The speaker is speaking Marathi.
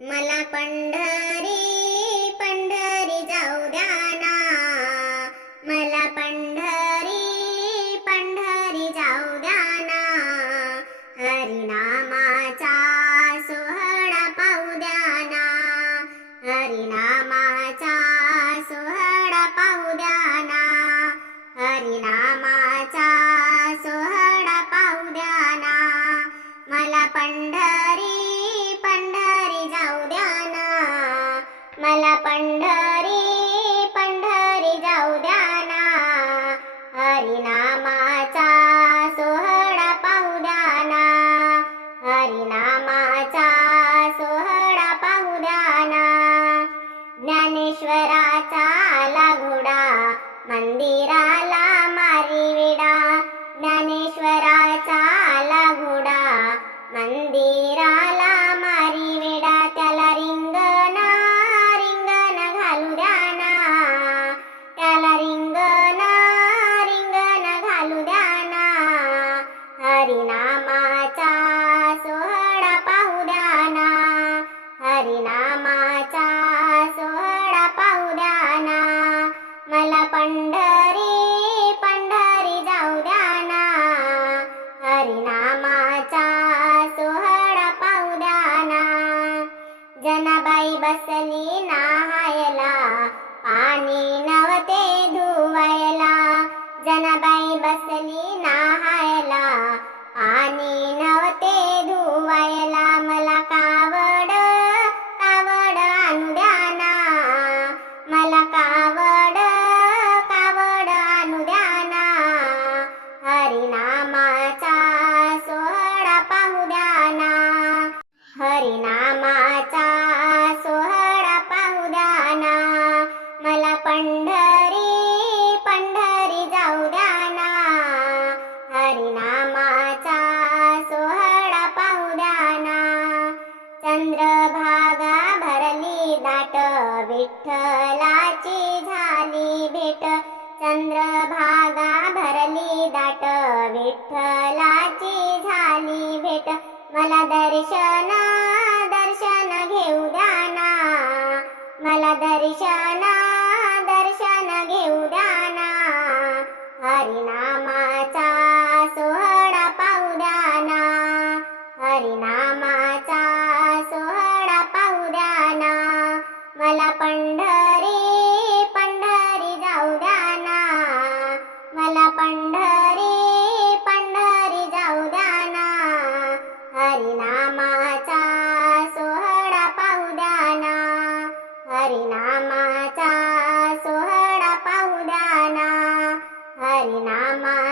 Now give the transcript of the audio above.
मला पंढरी पंढरी जाऊ द्या ना. मला पंढरी पंढरी जाऊ द्या ना. हरिनामाचा हरिनामाचा सोहळा पाहू द्याना ज्ञानेश्वराचा आला मंदिराला हरिनामाचा सोहळा पाहुद्याना. जनाबाई बसली ना विठ्ठलाची झाली भेट. चंद्रभागा भरली दाट. विठ्ठलाची झाली भेट. मला दर्शन दर्शन घेऊ द्या ना. मला दर्शन दर्शन घेऊ द्या ना. हरिनामाचा सोहळा पाहू द्या ना. हरिनामाचा हरिनामाचा सोहळा पाहू द्या ना. हरिनामा